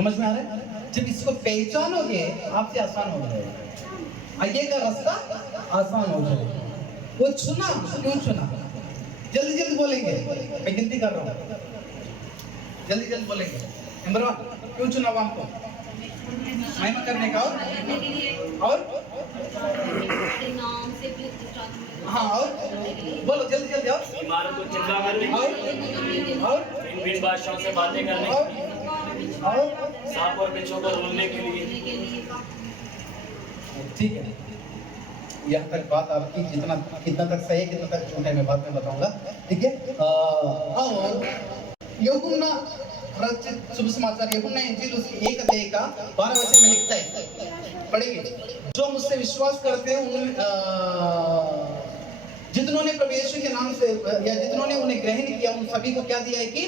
समझ में आ रहा है? जब इसको पहचानोगे आपसे आसान हो जाएगा, आगे का रास्ता आसान हो जाएगा। वो चुना, क्यों चुना? जल्दी जल्दी बोलेंगे, मैं गिनती कर रहा हूँ, जल्दी जल्दी बोलेंगे। नंबर 1, क्यों चुना वो हमको? महिमा करने का। और हाँ, और बोलो जल्दी जल्दी। और इमारत को चिंता करने और भिन्न भाषाओं से बातें करने और सांप और बिच्छू को रोकने के लिए। ठीक है, यहाँ तक बात आपकी जितना कितना तक सही है कितना तक झूठ है मैं बाद में बताऊंगा, ठीक है। और यूहन्ना रचित शुभ समाचार यूहन्ना इंजील उसकी 1 अध्याय का 12 वचन में लिखता है, पढ़ेंगे। जो मुझसे विश्वास करते हैं उन जितनों प्रभु यीशु के नाम से या जितनों उन्हें ग्रहण किया उन सभी को क्या दिया है कि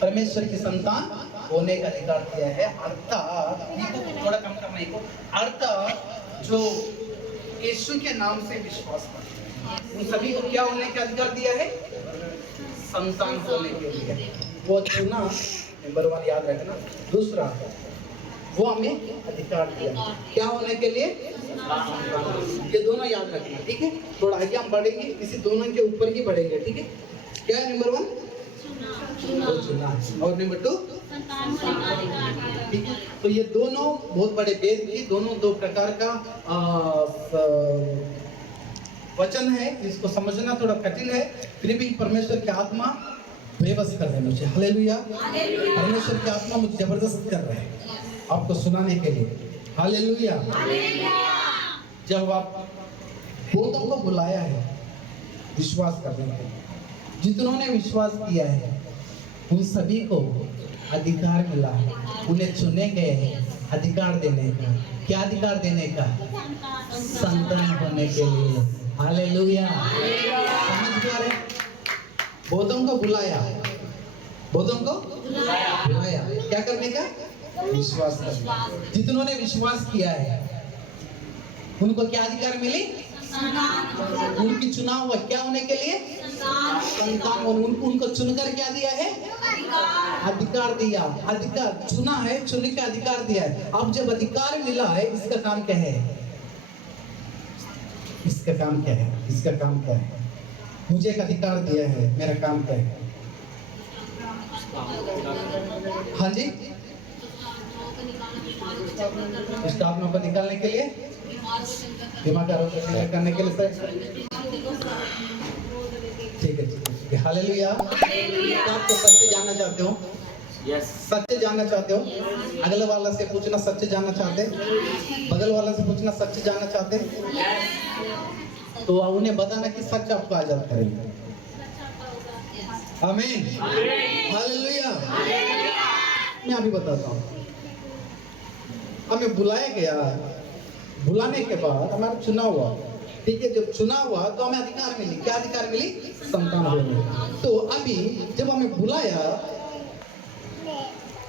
परमेश्वर की संतान होने का अधिकार दिया है। अर्थात थोड़ा कम करने को, अर्थात जो यीशु के नाम से विश्वास करते हैं उन सभी को क्या होने का अधिकार दिया है? संतान होने के लिए। वो चुना, नंबर 1 याद रखना। दूसरा, वो हमें अधिकार दिया क्या होने के लिए? ये दोनों याद रखना, ठीक है। थोड़ा आगे हम बढ़ेंगे, इसी दोनों के ऊपर ही बढ़ेंगे, ठीक है। क्या है नंबर 1? चुना। और नंबर 2? ठीक है। तो ये दोनों बहुत बड़े भेद की दोनों 2 प्रकार का वचन है, इसको समझना थोड़ा कठिन है, फिर भी परमेश्वर की आत्मा बेबस कर रहे हैं मुझे। हालेलुया। परमेश्वर की आत्मा मुझे जबरदस्त कर रहे हैं आपको सुनाने के लिए। हालेलुया। जब आप बहुतों को बुलाया है विश्वास करने के लिए, जितनों ने विश्वास किया है उन सभी को अधिकार मिला है, उन्हें चुने गए हैं अधिकार देने का। क्या अधिकार देने का? संतान होने के लिए। हालेलुया। समझ पा रहे? बहुतों को बुलाया, बहुतों को बुलाया क्या करने का? विश्वास करने। जितनों ने विश्वास किया है उनको क्या अधिकार मिली? उनकी चुनाव हुआ क्या होने के लिए? संतान। उनको चुनकर क्या दिया है? अधिकार दिया। अधिकार चुना है, चुनने का अधिकार दिया है। अब जब अधिकार मिला है, इसका काम क्या है? इसका काम क्या है? इसका काम क्या है? मुझे एक अधिकार दिया है, मेरा काम क्या है? हाँ जी, स्टाफ को निकालने के लिए, दिमाग का रोग करने के लिए सर। ठीक है, ठीक है। हालेलुया। आप तो सत्य जानना चाहते हो? यस। सत्य जानना चाहते हो? अगले वाला से पूछना सत्य जानना चाहते, बगल वाला से पूछना सत्य जानना चाहते, तो उन्हें बताना कि सच आपको आजाद करेगा। आमीन। हालेलुया। मैं अभी बताता हूँ। हमें बुलाया गया, बुलाने के बाद हमारा चुना हुआ, ठीक है। जब चुना हुआ तो हमें अधिकार मिली। क्या अधिकार मिली? संतान होने। तो अभी जब हमें बुलाया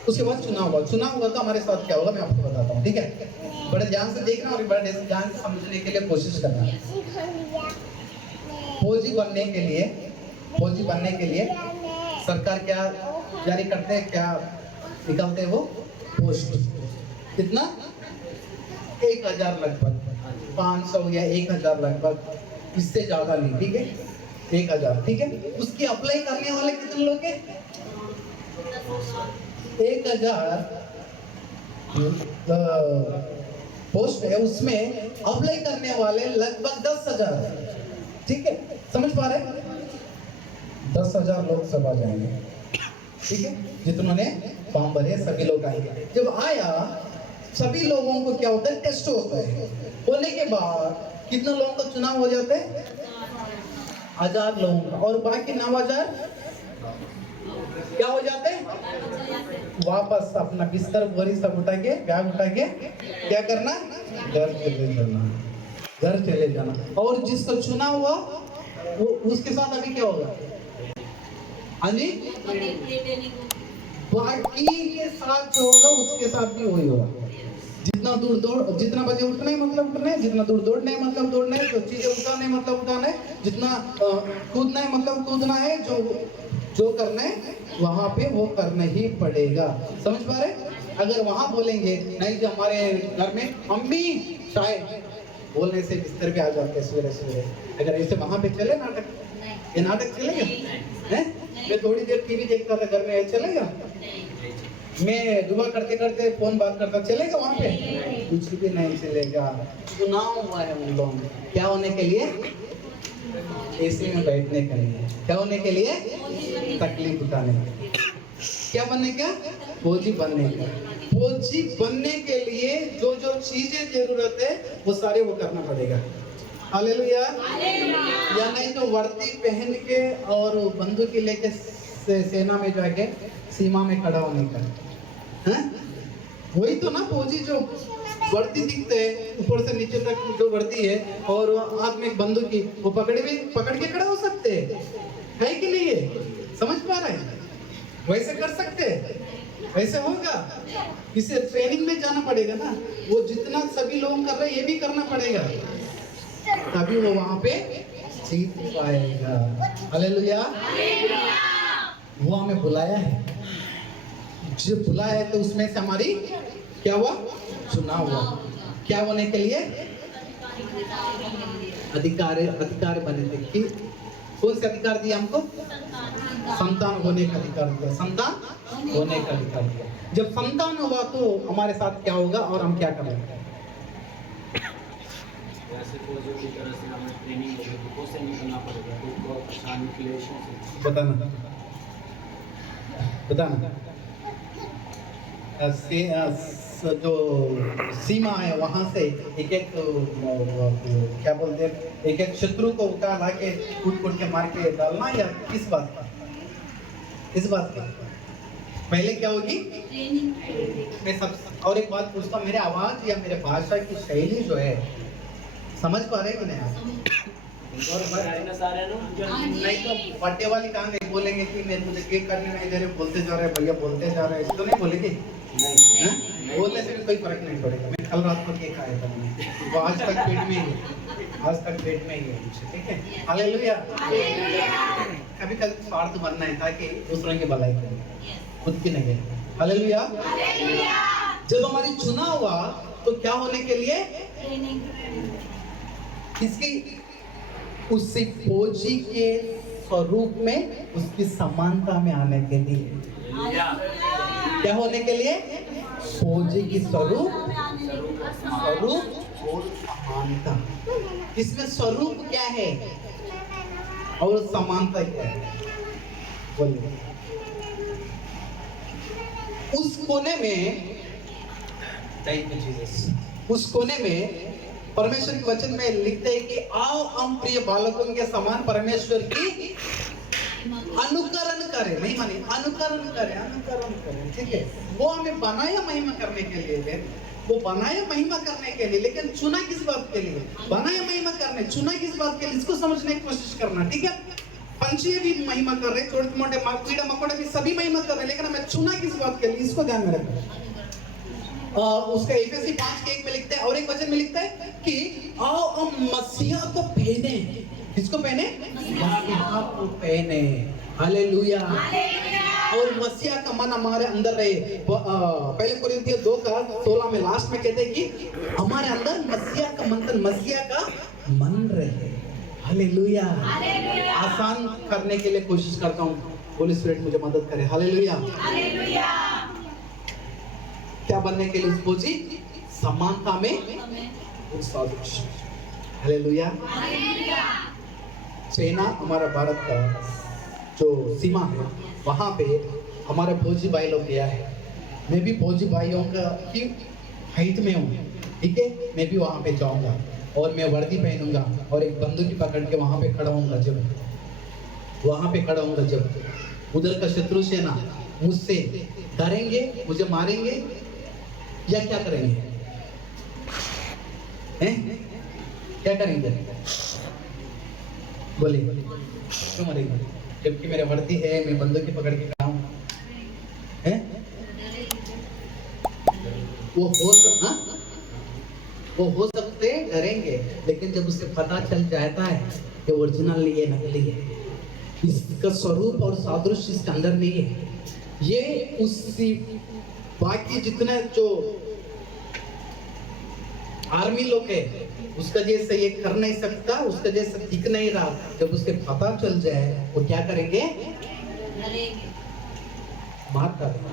उसके बाद चुना हुआ तो हमारे साथ क्या होगा मैं आपको बताता हूँ, ठीक है। बड़े ध्यान से देखना और बड़े ध्यान से समझने के लिए कोशिश करना। फौजी बनने के लिए सरकार क्या जारी करते हैं, क्या निकालते हैं? वो पोस्ट। कितना? 1000 लगभग, 500 या 1000 लगभग, इससे ज्यादा नहीं, ठीक है। 1000, ठीक है। उसकी अप्लाई करने वाले कितने लोग हैं? 1000 पोस्ट है, उसमें अप्लाई करने वाले लगभग 10,000, ठीक है। समझ पा रहे? 10,000 लोग सभा जाएंगे, ठीक है। जितनों ने फॉर्म भरे सभी लोग आएंगे। जब आया सभी लोगों को क्या होता है? टेस्ट होता है। होने के बाद कितने लोगों का चुनाव हो जाता है? 1000 लोगों का। और बाकी 9,000 क्या हो जाते हैं? वापस अपना बिस्तर बोरी सब उठा के, बैग उठा के क्या करना? घर चले जाना। और जिसको चुना हुआ वो उसके साथ अभी क्या होगा? हाँ जी, बाकी के साथ जो होगा उसके साथ भी वही होगा। जितना बजे उठना है मतलब उठना है, जितना दूर दौड़ना है मतलब दौड़ना है, जो चीजें उठाना है मतलब उठाना है, जितना कूदना है मतलब कूदना है, जो करना है वहां पे वो करना ही पड़ेगा। समझ पा रहे? अगर वहां बोलेंगे नहीं, जो हमारे घर में अम्मी चाय बोलने से बिस्तर पे आ जाते हैं सवेरे सवेरे, अगर ऐसे वहां पे चले नाटक, ये नाटक चलेगा? हैं? मैं थोड़ी देर टीवी देखता था घर में, चलेगा? मैं दुआ करते करते फोन बात करता, चलेगा वहां पे? कुछ भी नहीं चलेगा। चुनाव हुआ है उन लोगों में, क्या होने के लिए? एसी में बैठने के लिए। क्या होने के लिए? तकलीफ उठाने के लिए। क्या बनने का? फौजी बनने का। फौजी बनने के लिए जो जो चीजें जरूरत है वो सारे वो करना पड़ेगा। हालेलुया। या नहीं तो वर्दी पहन के और बंदूक लेके सेना में जाके सीमा में खड़ा होने का, हैं? वही तो ना फौजी, जो वर्दी दिखते हैं ऊपर से नीचे तक जो वर्दी है और हाथ में एक बंदूक की, वो पकड़ के खड़ा हो सकते हैं, है कि नहीं है? समझ पा रहे हैं? वैसे कर सकते हैं? वैसे होगा? इसे ट्रेनिंग में जाना पड़ेगा ना, वो जितना सभी लोग कर रहे हैं ये भी करना पड़ेगा, तभी वो वहां पे जीत पाएगा। हालेलुया। वो हमें बुलाया है, जो बुलाया है तो उसमें से हमारी क्या हुआ? चुनाव हुआ। क्या होने के लिए? अधिकार बने थे कि कौन से अधिकार दिया हमको? संतान होने का अधिकार दिया। संतान होने का अधिकार दिया। जब संतान हुआ तो हमारे साथ क्या होगा और हम क्या करेंगे? ऐसे फौजियों की तरह से हमें ट्रेनिंग होगी तो कौन से नहीं करना पड़ेगा, तो उनको आसानी के लिए बताना जो सीमा है वहां से एक एक क्या बोलते हैं, एक एक शत्रु को उठा ला के कूट के मार के डालना, या किस बात का? इस बात का पहले क्या होगी? मैं सब और एक बात पूछता हूँ, मेरे आवाज या मेरे भाषा की शैली जो है समझ पा रहे कि नहीं? और नहीं तो बट्टे वाली कहाँ गई? बोलेंगे कि मेरे मुझे केक करने नहीं दे रहे, बोलते जा रहे भैया, बोलते जा रहे, ऐसे तो नहीं बोलेगी? नहीं, बोलने से भी कोई फर्क नहीं पड़ेगा। मैं कल रात को केक खाया था, मैंने वो आज तक पेट में ही है, आज तक पेट में ही है मुझे, ठीक है? हालेलुया। कभी कभी स्वार्थ बनना है ताकि दूसरों की भलाई करें, खुद की नहीं। हालेलुया। जब हमारी चुनाव हुआ तो क्या होने के लिए? इसकी उसी फौजी के स्वरूप में, उसकी समानता में आने के लिए। क्या होने के लिए? फौजी की स्वरूप और समानता। इसमें स्वरूप क्या है और समानता क्या है? बोलिए। उस कोने में, उस कोने में परमेश्वर के वचन में लिखते हैं कि आओ हम प्रिय बालकों के समान परमेश्वर की अनुकरण करें, नहीं माने अनुकरण करें, ठीक है? वो हमें बनाया महिमा करने के लिए है, वो बनाया महिमा करने के लिए, लेकिन चुना किस बात के लिए? बनाया महिमा करने, चुना किस बात के लिए? इसको समझने की कोशिश करना, ठीक है? पंछी भी महिमा कर रहे, छोटे मोटे कीड़ा मकोड़े भी सभी महिमा कर रहे, लेकिन हमें चुना किस बात के लिए? इसको ध्यान में रखना। उसका एफएससी 5:1 में लिखता है और एक वचन में लिखता है कि आओ हम मसीहा को पहने। किसको पहने? मसीहा को पहने। हालेलुया। और मसीहा का मन हमारे अंदर रहे। पहले कोरिन्थियों 2:16 में लास्ट में कहते हैं कि हमारे अंदर मसीहा का मंथन, मसीहा का मन रहे। हालेलुया। आसान करने के लिए कोशिश करता हूँ, होली स्पिरिट मुझे मदद करे। हालेलुया। क्या बनने के लिए? फौजी समानता में सादृश्य। हालेलुया। सेना, हमारा भारत का जो सीमा है वहां पे हमारे फौजी भाई लोग गया है। मैं भी फौजी भाइयों का की हाइट में हूँ, ठीक है? मैं भी वहां पे जाऊंगा और मैं वर्दी पहनूंगा और एक बंदूक पकड़ के वहां पे खड़ा होऊंगा। जब उधर का शत्रु सेना मुझसे डरेंगे, मुझे मारेंगे या क्या करेंगे? हैं? क्या करेंगे? बोले क्यों मरेंगे? जबकि मेरे वर्दी है, मैं बंदूक पकड़ के खड़ा हूं, हैं? वो हो सकते डरेंगे, लेकिन जब उसे पता चल जाता है कि ओरिजिनल नहीं है, नकली है, इसका स्वरूप और सादृश्य इसके अंदर नहीं है, ये उसी बाकी जितने जो आर्मी लोग है उसका जैसा ये कर नहीं सकता, उसका जैसा दिख नहीं रहा, जब उसके पता चल जाए वो क्या करेंगे, मार डालेंगे,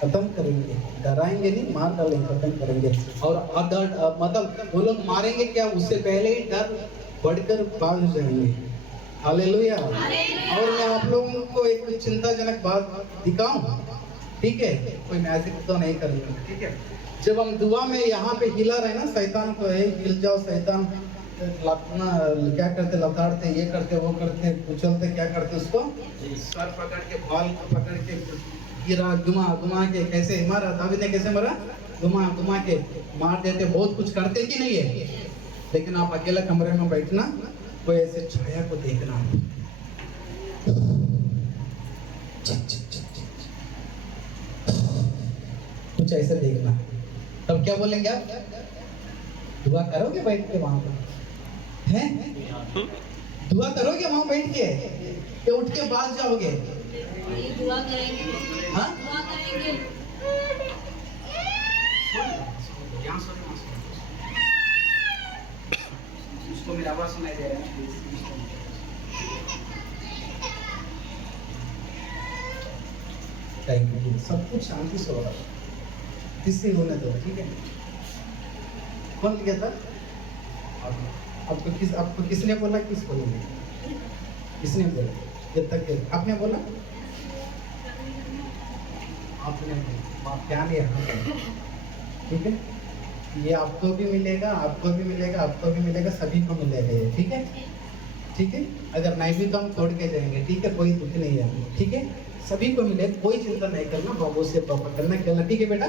खत्म करेंगे, डराएंगे नहीं, मार डालेंगे, खत्म करेंगे। और अदर मतलब वो लोग मारेंगे क्या, उससे पहले ही डर बढ़कर भाग जाएंगे। हालेलुया। और मैं आप लोगों को एक चिंताजनक बात दिखाऊं, ठीक है, कोई मैजिक तो नहीं करेंगे, ठीक है। जब हम दुआ में यहाँ पे हिला रहे ना, शैतान को है हिल जाओ, शैतान क्या करते, लताड़ते, ये करते, वो करते, कुचलते, क्या करते, उसको सर पकड़ के, बाल को पकड़ के गिरा, घुमा घुमा के, कैसे मारा दाऊद ने, कैसे मारा, घुमा घुमा के मार देते, बहुत कुछ करते कि नहीं है। लेकिन आप अकेला कमरे में बैठना, कोई ऐसे छाया को देखना, कुछ ऐसे देखना, तब क्या बोलेंगे आप, दुआ करोगे बैठ के वहां पर, हैं? दुआ करोगे वहां बैठ के, या उठ के भाग जाओगे? दुआ करेंगे। हाँ? दुआ करेंगे। उसको मेरा आवाज सुनाई दे रहा है। Thank you. सब कुछ शांति से हो रहा है, किसी होने दो, ठीक है। कौन लिया था आपको किसने बोला, किस बोलेंगे, किसने बोला, जब तक आपने बोला, आपने क्या लिया, ठीक है। ये आपको भी मिलेगा, आपको भी मिलेगा, आपको भी मिलेगा, सभी को मिलेगा ये, ठीक है, ठीक है। अगर नहीं भी तो हम छोड़ के जाएंगे, ठीक है, कोई दुख नहीं है, ठीक है, सभी को मिलेगा, कोई चिंता नहीं करना, बाबू से पापा करना खेलना, ठीक है बेटा।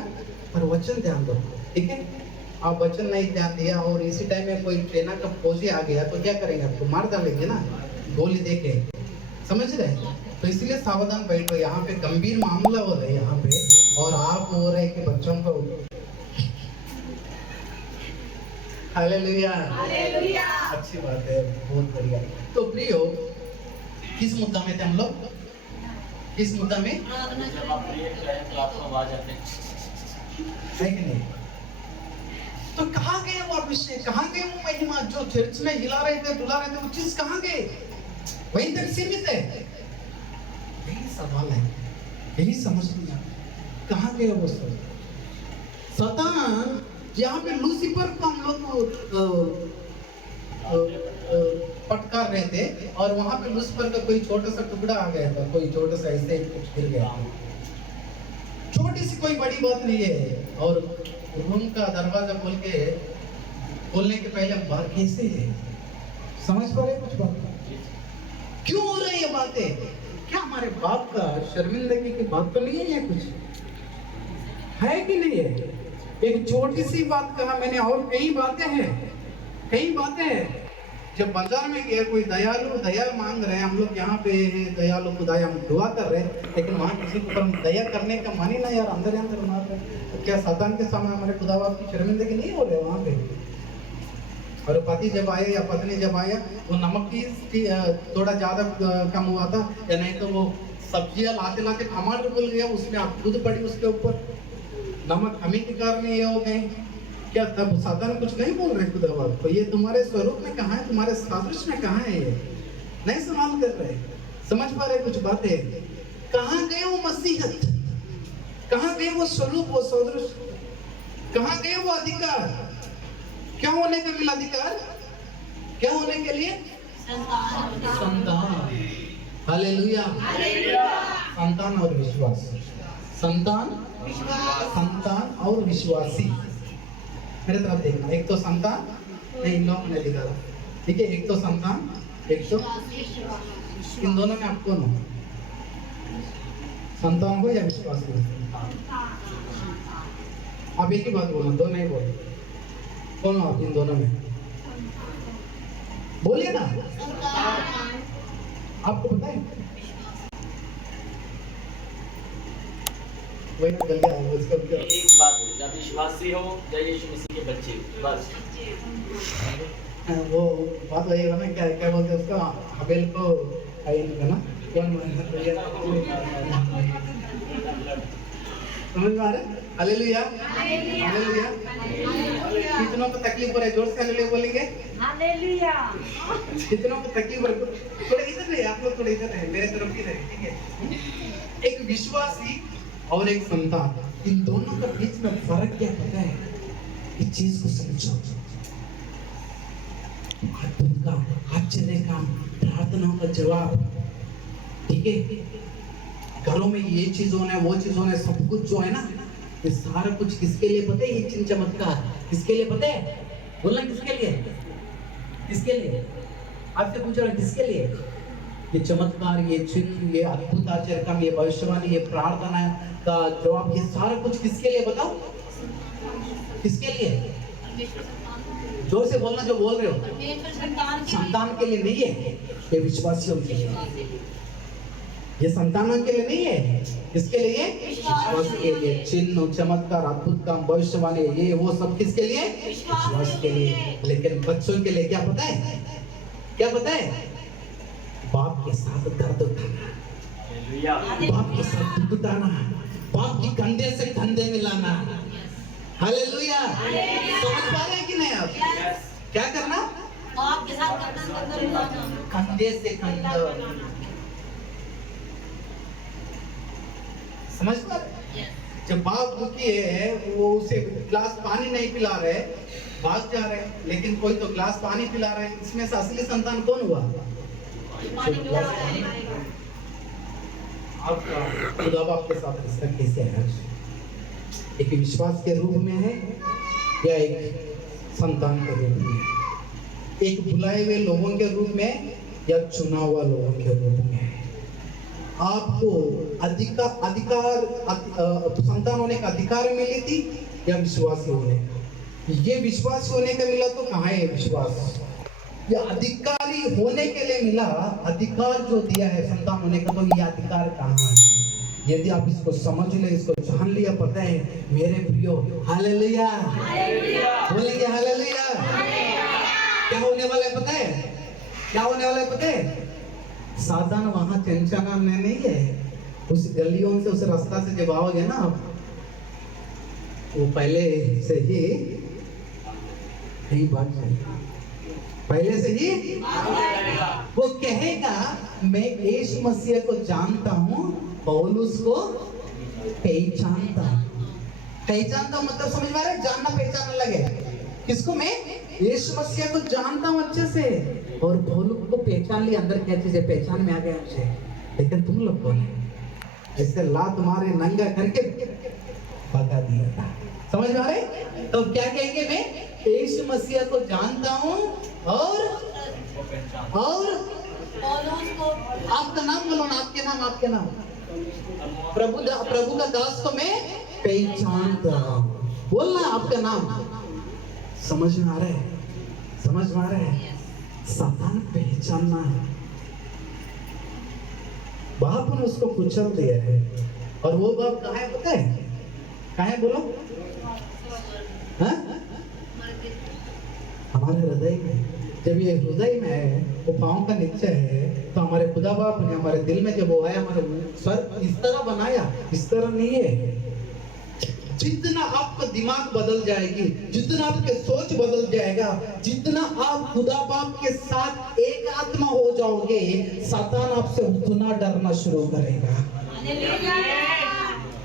पर वचन ध्यान दो, ठीक है। आप वचन नहीं ध्यान दिया और इसी टाइम में कोई ट्रेना का फौजी आ गया तो क्या करेंगे, आपको मार डालेंगे ना, गोली देके, समझ रहे। तो इसलिए सावधान बैठो, यहाँ पे गंभीर मामला हो रहा है यहाँ पे, और आप हो रहे कि बच्चों को, हालेलुया, हालेलुया। अच्छी बात है, बहुत बढ़िया। तो प्रियो, किस मुद्दा में थे हम लोग, किस मुद्दा में, जब आप प्रेयर करें तो आपको आवाज आते हैं, है कि नहीं। तो कहाँ गए वो अभिषेक, कहाँ गए वो महिमा, जो चर्च में हिला रहे थे, डुला रहे थे, वो चीज कहाँ गए, वहीं तक सीमित है। यही सवाल है, यही समझ नहीं आता, कहाँ गए वो सब। शैतान यहाँ पे लूसीफर को हम लोग पटकार रहे थे, और वहां पे लूसीफर का कोई छोटा सा टुकड़ा आ गया था, कोई छोटा सा ऐसे कुछ गिर गया, छोटी सी कोई बड़ी बात नहीं है। और रूम का दरवाजा खोलने के पहले हम बाहर कैसे है, समझ पा रहे कुछ बात, क्यों हो रही है बातें, क्या हमारे बाप का शर्मिंदगी की बात तो नहीं है, ये कुछ है कि नहीं है। एक छोटी सी बात कहा मैंने, और कई बातें हैं, कई बातें हैं। जब बाजार में गए, कोई दयालु दया मांग रहे हैं, हम लोग यहाँ पे हैं, दयालु खुदाया हम दुआ कर रहे हैं, लेकिन वहाँ किसी को हम दया करने का मन ही ना, यार अंदर अंदर मार रहे हैं। तो क्या शैतान के सामने हमारे खुदा बाप की शर्मिंदगी नहीं हो रहे वहाँ पे। और पति जब आया या पत्नी जब आया, वो नमक की थोड़ा ज्यादा कम हुआ था, या नहीं तो वो सब्जियां लाते लाते टमाटर भूल गया, उसमें आप दूध पड़ी उसके ऊपर, नमक हमी के कारण ये हो गए। क्या तब शैतान कुछ नहीं बोल रहे खुदा बाप को, ये तुम्हारे स्वरूप में कहाँ है, तुम्हारे सादृश्य में कहाँ है, ये नहीं सवाल कर रहे, समझ पा रहे कुछ बातें। कहाँ गए वो मसीहत, कहाँ गए वो स्वरूप, वो सादृश्य, कहाँ गए वो अधिकार, क्या होने का मिला अधिकार, क्या होने के लिए, संतान, हालेलुया, संतान और विश्वास, संतान, संतान और विश्वासी। मेरे तरफ देखना, एक तो संतान, नहीं इन लोगों ने लिखा था, ठीक है, एक तो संतान, एक तो, इन दोनों में आप कौन हो, संतान हो या विश्वास हो, आप एक ही बात बोलना, दो नहीं बोलो, कौन हो आप इन दोनों में, बोलिए ना, आपको पता है, वही निकल गया उसका क्या, एक बात है, जब विश्वासी हो या यीशु मसीह के बच्चे, बस वो बात वही है ना, क्या क्या बोलते हैं उसको, हबेल को काइन का ना, कौन समझ में आ रहा है? Hallelujah, hallelujah. कितनों को तकलीफ हो रहा है? जोर से हालेलुया बोलेंगे। हालेलुया। कितनों को तकलीफ हो रही है? थोड़ा इधर रहे, आप लोग थोड़ा इधर रहे, मेरे तरफ ही रहे, ठीक है? एक विश्वासी और एक संतान, इन दोनों के बीच में फर्क क्या पता है? इस चीज को समझो। अद्भुत काम, आश्चर्य काम, प्रार्थनाओं का जवाब, ठीक है? घरों में ये चीज होना है, वो चीज होना है, सब कुछ जो है ना, ये सारा कुछ किसके लिए पता है? ये चिन्ह चमत्कार किसके लिए पता है? बोलना किसके लिए? किसके लिए? आपसे पूछ रहा हूं, किसके लिए? ये चमत्कार, ये चिन्ह, ये अद्भुत आश्चर्य काम, ये भविष्यवाणी, ये प्रार्थना का जवाब, ये सारा कुछ किसके लिए बताओ? किसके लिए? जोर से बोलना जो बोल रहे हो। संतान के लिए नहीं है, ये विश्वासियों के लिए। ये संतानों के लिए नहीं है, किसके लिए? विश्वास के लिए। चिन्ह, चमत्कार, अद्भुत काम, भविष्यवाणी, ये वो सब किसके लिए? विश्वास के लिए। लेकिन बच्चों के लिए क्या पता है? क्या पता है? बाप के साथ दर्द उठाना, बाप के साथ दुख उठाना, बाप की कंधे से कंधे मिलाना। हालेलुया। समझ पा रहे हैं कि नहीं आप? क्या करना? बाप के साथ कंधे से कंधा। समझ पा रहे? जब बाप दुखी है, वो उसे गिलास पानी नहीं पिला रहे, भाग जा रहे हैं, लेकिन कोई तो गिलास पानी पिला रहे हैं। इसमें से असली संतान कौन हुआ? आपका खुदा बाप के साथ रिश्ता कैसे है? एक विश्वास के रूप में है या एक संतान के रूप में? एक बुलाए हुए लोगों के रूप में या चुना हुआ लोगों के रूप में? आपको संतान होने का अधिकार मिली थी या विश्वासी होने का? ये विश्वासी होने का मिला तो कहाँ है विश्वास? ये अधिकारी होने के लिए मिला, अधिकार जो दिया है संतान होने का, तो ये अधिकार कहाँ है? यदि आप इसको समझ ले, इसको जान लिया, पता है मेरे प्रियो, हालेलुया, बोलेंगे हालेलुया। क्या होने वाला है पता है? क्या होने वाला है पता है? साधन वहां चंचना में नहीं है, उस गलियों से, उस रास्ता से जब आओगे ना, वो पहले से ही कहीं भाग जाएगा, पहले से ही वो कहेगा मैं यीशु मसीह को जानता हूँ, पौलुस को पहचानता हूँ। पहचानता हूँ मतलब समझ में आ रहा है? जानना पहचानने लगे। किसको? मैं यीशु मसीह को जानता हूँ अच्छे से, और पौलुस को पहचान लिया, अंदर क्या चीज है, पहचान में आ गया मुझे। लेकिन तुम लोग कौन है? ऐसे लात मारे, नंगा करके भगा दिया था। समझ में आ रहे? तो क्या कहेंगे? मैं यीशु मसीह को जानता हूँ और आपका नाम बोलो ना, आपके नाम। प्रभु का दास को मैं पहचानता हूँ। बोलना आपका नाम। समझ में आ रहा है? समझ में आ रहा है? सातान पहचानना है। बाप ने उसको कुचल दिया है, और वो बाप कहाँ है पता है? कहाँ है बोलो? हाँ? हमारे हृदय में। जब ये हृदय में है, वो पाँव का नीचे है, तो हमारे खुदा बाप ने हमारे दिल में जब वो आया, हमारे सर इस तरह बनाया, इस तरह नहीं है। जितना आपका दिमाग बदल जाएगी, जितना आपके सोच बदल जाएगा, जितना आप खुदा बाप के साथ एक आत्मा हो जाओगे, सातान आपसे उतना डरना शुरू करेगा।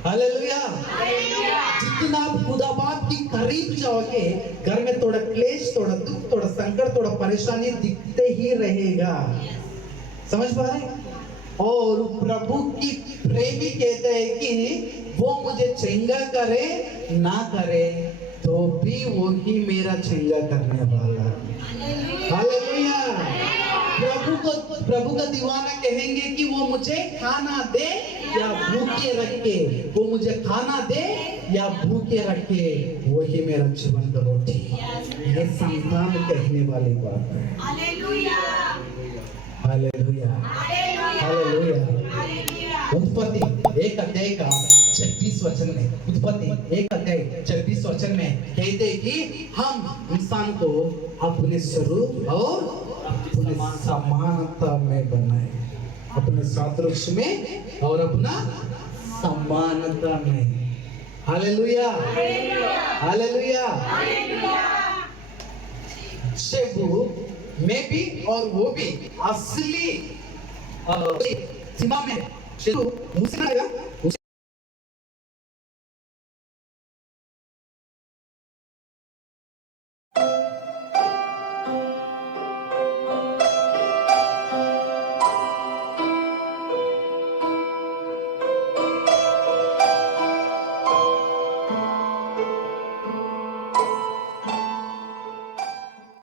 हालेलुया। जितना आप खुदा बाप की करीब जाओगे, घर में थोड़ा क्लेश, थोड़ा दुख, थोड़ा संकट, थोड़ा परेशानी दिखते ही रहेगा। समझ पा रहे? और प्रभु की प्रेमी कहते हैं कि वो मुझे चंगा करे ना करे, तो भी वो ही मेरा चंगा करने वाला है। हालेलुया। प्रभु का दीवाना कहेंगे कि वो मुझे खाना दे या भूखे रखे, वो मुझे खाना दे या भूखे रखे, वही मेरा जीवन का रोटी। ये संतान कहने वाली बात है। Hallelujah, hallelujah. उत्पत्ति 1 अध्याय का 26 वचन में, उत्पत्ति 1 अध्याय 26 वचन में कहते हैं कि हम इंसान को अपने स्वरूप और अपने समानता में बनाए, अपने सादृश्य में और अपना समानता में। हालेलुया हालेलुया शेबू में भी और वो भी असली सीमा में शेबू मुझसे आएगा